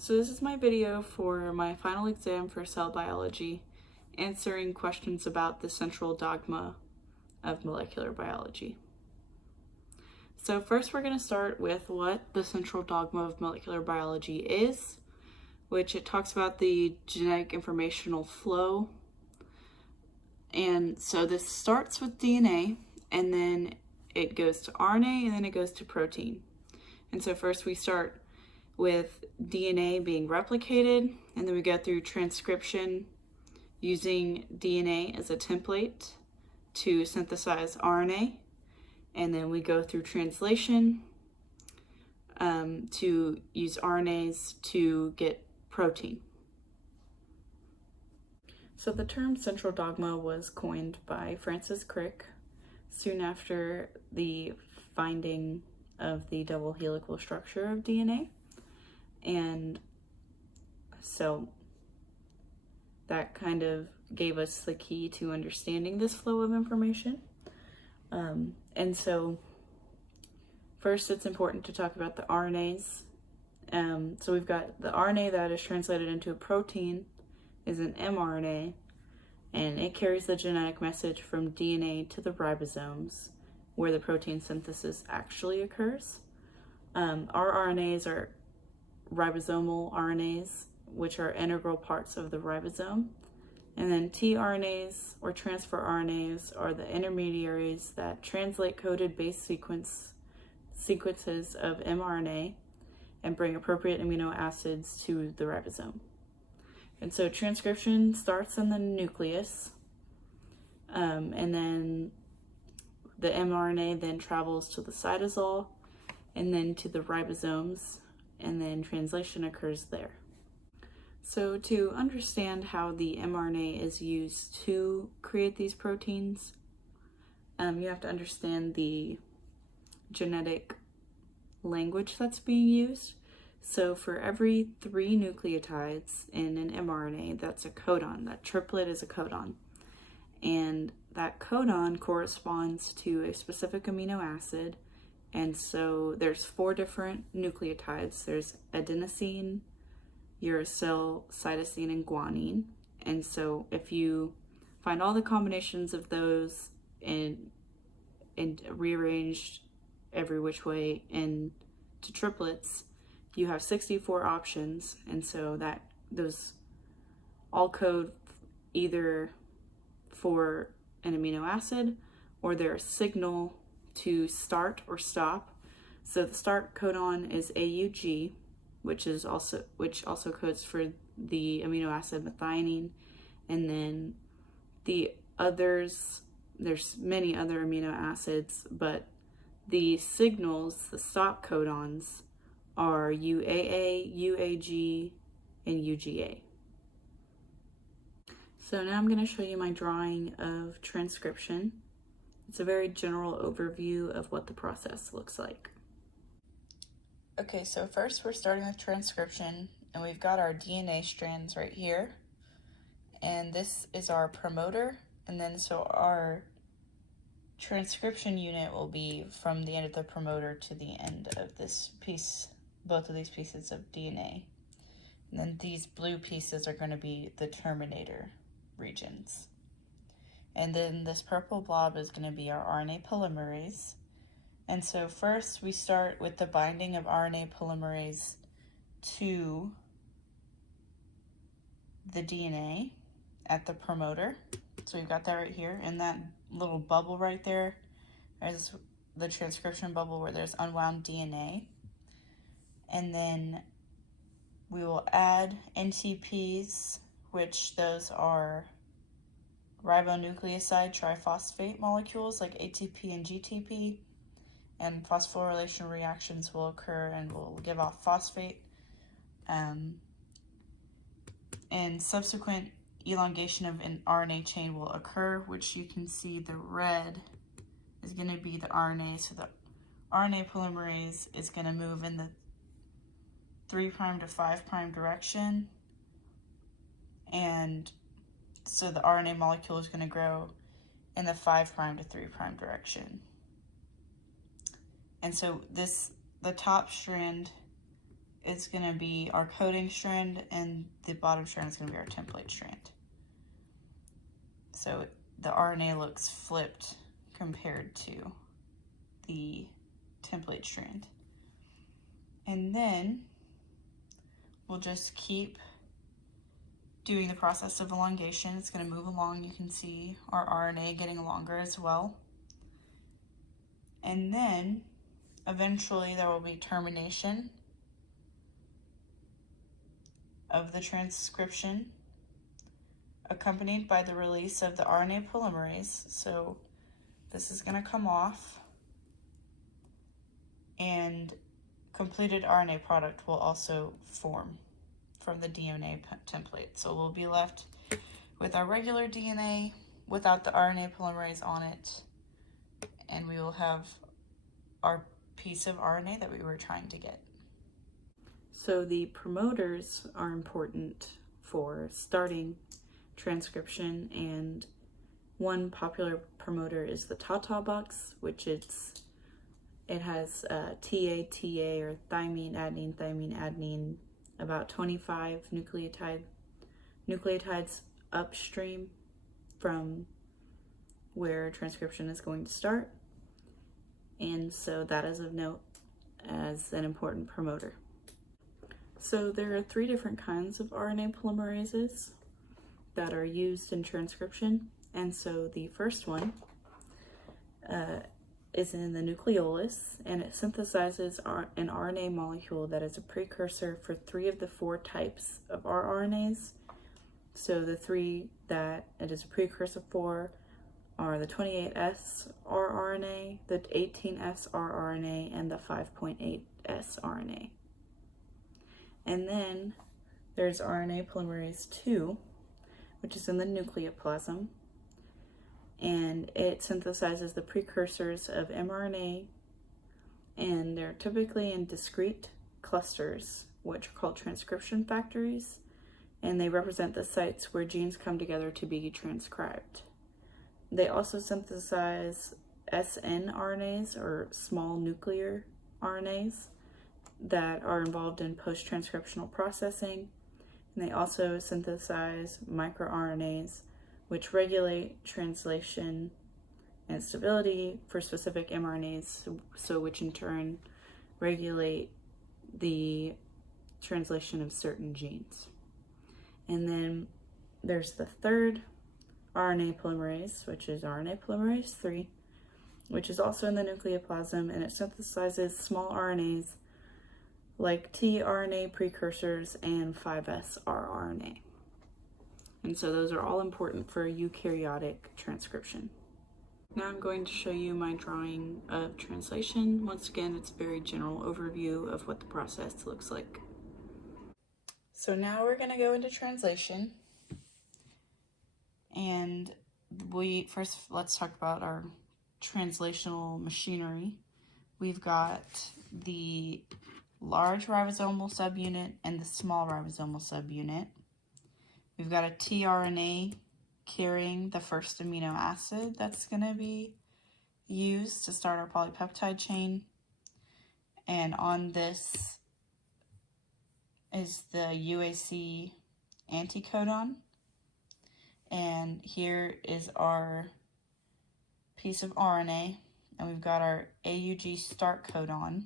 So this is my video for my final exam for cell biology, answering questions about the central dogma of molecular biology. So first we're going to start with what the central dogma of molecular biology is, which it talks about the genetic informational flow. And so this starts with DNA, and then it goes to RNA, and then it goes to protein. And so first we start with DNA being replicated, and then we go through transcription using DNA as a template to synthesize RNA, and then we go through translation to use RNAs to get protein. So the term central dogma was coined by Francis Crick soon after the finding of the double helical structure of DNA. And so that kind of gave us the key to understanding this flow of information. And so first it's important to talk about the RNAs. So we've got the RNA that is translated into a protein is an mRNA, and it carries the genetic message from DNA to the ribosomes where the protein synthesis actually occurs. Our RNAs are ribosomal RNAs, which are integral parts of the ribosome. And then tRNAs or transfer RNAs are the intermediaries that translate coded base sequences of mRNA and bring appropriate amino acids to the ribosome. And so transcription starts in the nucleus, and then the mRNA then travels to the cytosol and then to the ribosomes, and then translation occurs there. So to understand how the mRNA is used to create these proteins, you have to understand the genetic language that's being used. So for every 3 nucleotides in an mRNA, that's a codon. That triplet is a codon. And that codon corresponds to a specific amino acid. And so there's 4 different nucleotides. There's adenosine, uracil, cytosine, and guanine. And so if you find all the combinations of those and rearranged every which way into triplets, you have 64 options, and so that those all code either for an amino acid or they're a signal to start or stop. So the start codon is AUG, which also codes for the amino acid methionine, and then the others, there's many other amino acids, but the signals, the stop codons, are UAA, UAG, and UGA. So now I'm going to show you my drawing of transcription. It's a very general overview of what the process looks like. Okay, so first we're starting with transcription, and we've got our DNA strands right here. And this is our promoter, and then so our transcription unit will be from the end of the promoter to the end of this piece, both of these pieces of DNA. And then these blue pieces are going to be the terminator regions. And then this purple blob is going to be our RNA polymerase. And so first we start with the binding of RNA polymerase to the DNA at the promoter. So we've got that right here, and that little bubble right there is the transcription bubble where there's unwound DNA. And then we will add NTPs, which those are ribonucleoside triphosphate molecules like ATP and GTP, and phosphorylation reactions will occur and will give off phosphate. And subsequent elongation of an RNA chain will occur, which you can see the red is going to be the RNA. So the RNA polymerase is going to move in the 3' to 5' direction, and so the RNA molecule is going to grow in the 5' to 3' direction. And so the top strand is going to be our coding strand, and the bottom strand is going to be our template strand. So the RNA looks flipped compared to the template strand. And then we'll just keep doing the process of elongation. It's going to move along. You can see our RNA getting longer as well. And then eventually there will be termination of the transcription, accompanied by the release of the RNA polymerase. So this is going to come off, and completed RNA product will also form from the DNA template. So we'll be left with our regular DNA without the RNA polymerase on it, and we will have our piece of RNA that we were trying to get. So the promoters are important for starting transcription, and one popular promoter is the TATA box, which it has TA, or thymine, adenine, about 25 nucleotides upstream from where transcription is going to start. And so that is of note as an important promoter. So there are 3 different kinds of RNA polymerases that are used in transcription. And so the first one is in the nucleolus, and it synthesizes an RNA molecule that is a precursor for 3 of the 4 types of rRNAs. So the 3 that it is a precursor for are the 28S rRNA, the 18S rRNA, and the 5.8S RNA. And then there's RNA polymerase 2, which is in the nucleoplasm, and it synthesizes the precursors of mRNA, and they're typically in discrete clusters, which are called transcription factories, and they represent the sites where genes come together to be transcribed. They also synthesize snRNAs, or small nuclear RNAs, that are involved in post-transcriptional processing, and they also synthesize microRNAs, which regulate translation and stability for specific mRNAs, so which in turn regulate the translation of certain genes. And then there's the third RNA polymerase, which is RNA polymerase 3, which is also in the nucleoplasm, and it synthesizes small RNAs like tRNA precursors and 5S rRNA. And so those are all important for eukaryotic transcription. Now I'm going to show you my drawing of translation. Once again, it's a very general overview of what the process looks like. So now we're going to go into translation. And let's talk about our translational machinery. We've got the large ribosomal subunit and the small ribosomal subunit. We've got a tRNA carrying the first amino acid that's going to be used to start our polypeptide chain. And on this is the UAC anticodon. And here is our piece of RNA. And we've got our AUG start codon.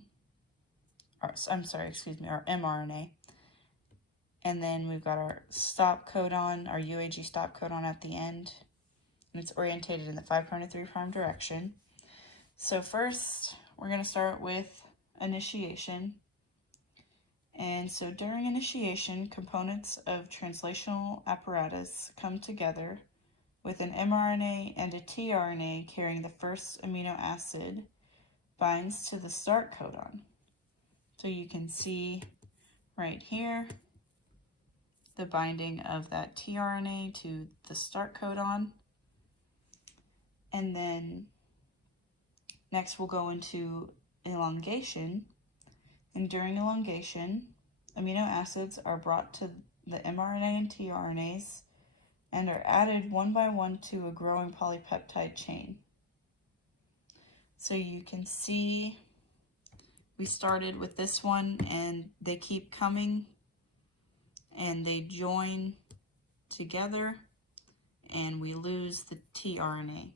Our mRNA. And then we've got our stop codon, our UAG stop codon at the end. And it's orientated in the 5' to 3' direction. So first, we're going to start with initiation. And so during initiation, components of translational apparatus come together with an mRNA and a tRNA carrying the first amino acid binds to the start codon. So you can see right here the binding of that tRNA to the start codon. And then next we'll go into elongation. And during elongation, amino acids are brought to the mRNA and tRNAs and are added one by one to a growing polypeptide chain. So you can see we started with this one, and they keep coming and they join together, and we lose the tRNA.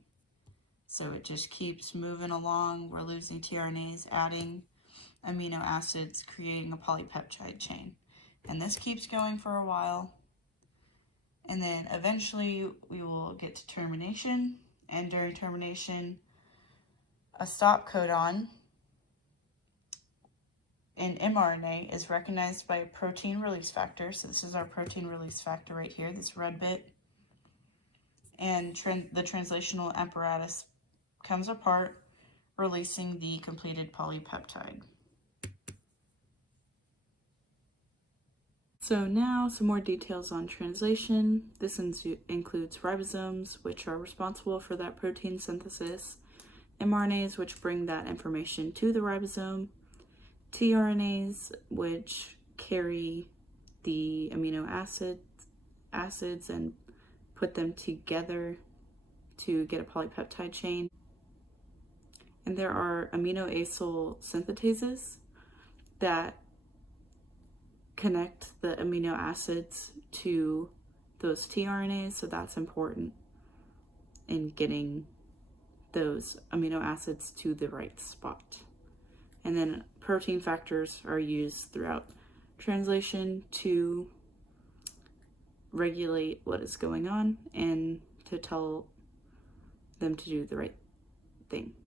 So it just keeps moving along. We're losing tRNAs, adding amino acids, creating a polypeptide chain. And this keeps going for a while. And then eventually we will get to termination. And during termination, a stop codon in mRNA is recognized by a protein release factor. So this is our protein release factor right here, this red bit. And the translational apparatus comes apart, releasing the completed polypeptide. So now some more details on translation. This includes ribosomes, which are responsible for that protein synthesis, mRNAs, which bring that information to the ribosome, tRNAs, which carry the amino acids and put them together to get a polypeptide chain. And there are amino acyl synthetases that connect the amino acids to those tRNAs, so that's important in getting those amino acids to the right spot. And then protein factors are used throughout translation to regulate what is going on and to tell them to do the right thing.